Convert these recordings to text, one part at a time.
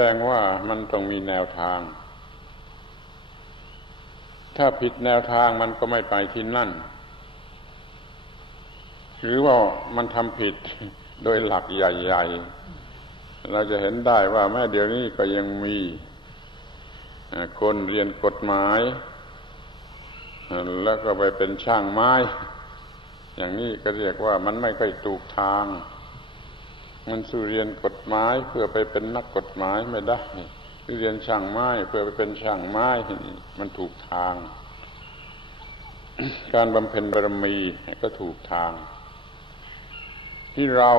แสดงว่ามันต้องมีแนวทาง ถ้าผิดแนวทางมันก็ไม่ไปที่นั่น หรือว่ามันทำผิดโดยหลักใหญ่ๆ เราจะเห็นได้ว่าแม้เดี๋ยวนี้ก็ยังมีคนเรียนกฎหมาย แล้วก็ไปเป็นช่างไม้ อย่างนี้ก็เรียกว่ามันไม่ค่อยถูกทาง มันสู่เรียนกฎหมายเพื่อไปเป็นนักกฎหมายไม่ได้เรียนช่างไม้เพื่อไปเป็นช่างไม้มันถูกทาง การบำเพ็ญบารมีก็ถูกทาง ที่เรา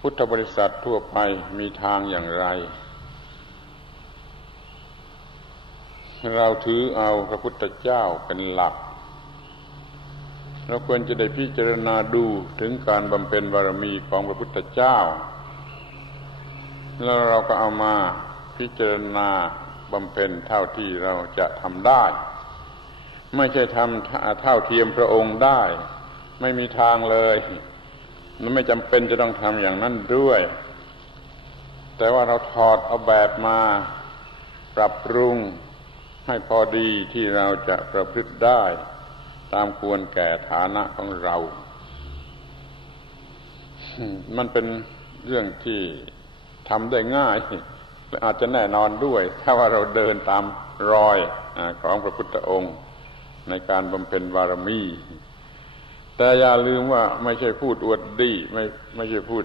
พุทธบริษัททั่วไปมีทางอย่างไร เราถือเอาพระพุทธเจ้าเป็นหลัก เราควรจะได้พิจารณาดูถึงการบำเพ็ญบารมีของพระพุทธเจ้า แล้วเราก็เอามาพิจารณาบำเพ็ญเท่าที่เราจะทำได้ ไม่ใช่ทำเท่าเทียมพระองค์ได้ ไม่มีทางเลยมันไม่จำเป็นจะต้องทำอย่างนั้นด้วย แต่ว่าเราถอดเอาแบบมา ปรับปรุงให้พอดีที่เราจะประพฤติได้ ตามควรแก่ฐานะของเรา มันเป็นเรื่องที่ทำได้ง่าย และอาจจะแน่นอนด้วย ถ้าว่าเราเดินตามรอยของพระพุทธองค์ในการบำเพ็ญบารมี แต่อย่าลืมว่าไม่ใช่พูดอวดดี ไม่ไม่ใช่พูด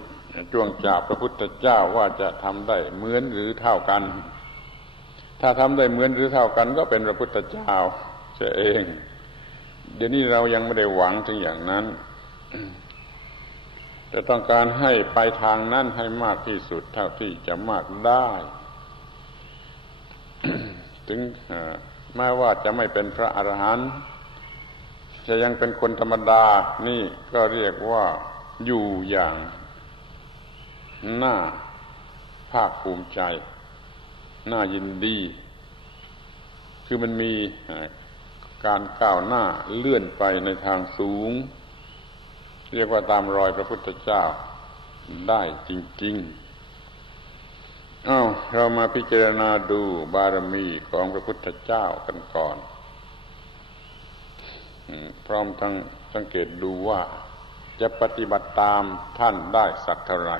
จ้วงจาบพระพุทธเจ้าว่าจะทำได้เหมือนหรือเท่ากัน ถ้าทำได้เหมือนหรือเท่ากันก็เป็นพระพุทธเจ้าเอง เดี๋ยวนี้เรายังไม่ได้หวังถึงอย่างนั้นจะต้องการให้ไปทางนั้นให้มากที่สุดเท่าที่จะมากได้ ถึงแม้ว่าจะไม่เป็นพระอรหันต์จะยังเป็นคนธรรมดา นี่ก็เรียกว่าอยู่อย่างน่าภาคภูมิใจ น่ายินดี คือมันมี การก้าวหน้าเลื่อนไปในทางสูง เรียกว่าตามรอยพระพุทธเจ้าได้จริงๆอา้าวเรามาพิจารณาดูบารมีของพระพุทธเจ้ากันก่อนพร้อมทั้งสังเกตดูว่าจะปฏิบัติตามท่านได้สักเท่าไหร่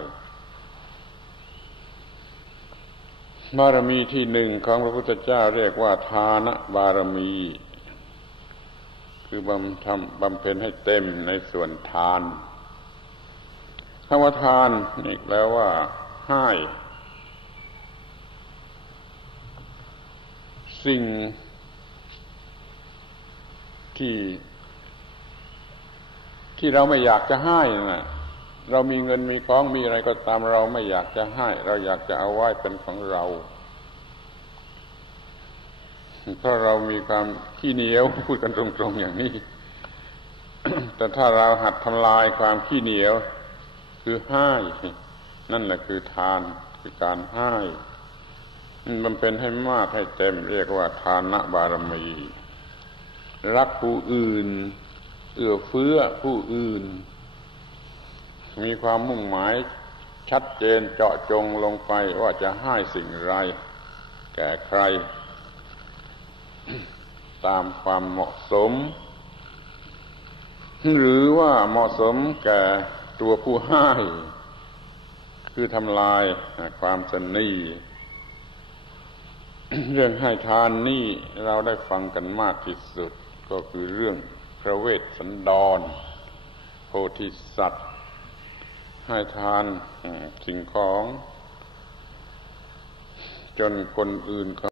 บารมีที่หนึ่งของพระพุทธเจ้าเรียกว่าทานบารมี คือบำทำบำเพ็ญให้เต็มในส่วนทานคำว่าทานนี่แปลว่าให้สิ่งที่ที่เราไม่อยากจะให้นะเรามีเงินมีของมีอะไรก็ตามเราไม่อยากจะให้ เราอยากจะเอาไว้เป็นของเรา เพราะเรามีความขี้เหนียวพูดกันตรงๆอย่างนี้ แต่ถ้าเราหัดทำลายความขี้เหนียว คือให้นั่นแหละคือทานคือการให้มันเป็นให้มากให้เต็มเรียกว่าทานะบารมี รักผู้อื่น เอื้อเฟื้อผู้อื่น มีความมุ่งหมายชัดเจนเจาะจงลงไปว่าจะให้สิ่งไร แก่ใคร ตามความเหมาะสม หรือว่าเหมาะสมแก่ตัวผู้ให้คือทำลายความสนีเรื่องให้ทานนี่เราได้ฟังกันมากที่สุด ก็คือเรื่องพระเวทสันดร โพธิสัตว์ ให้ทานสิ่งของ จนคนอื่นเขา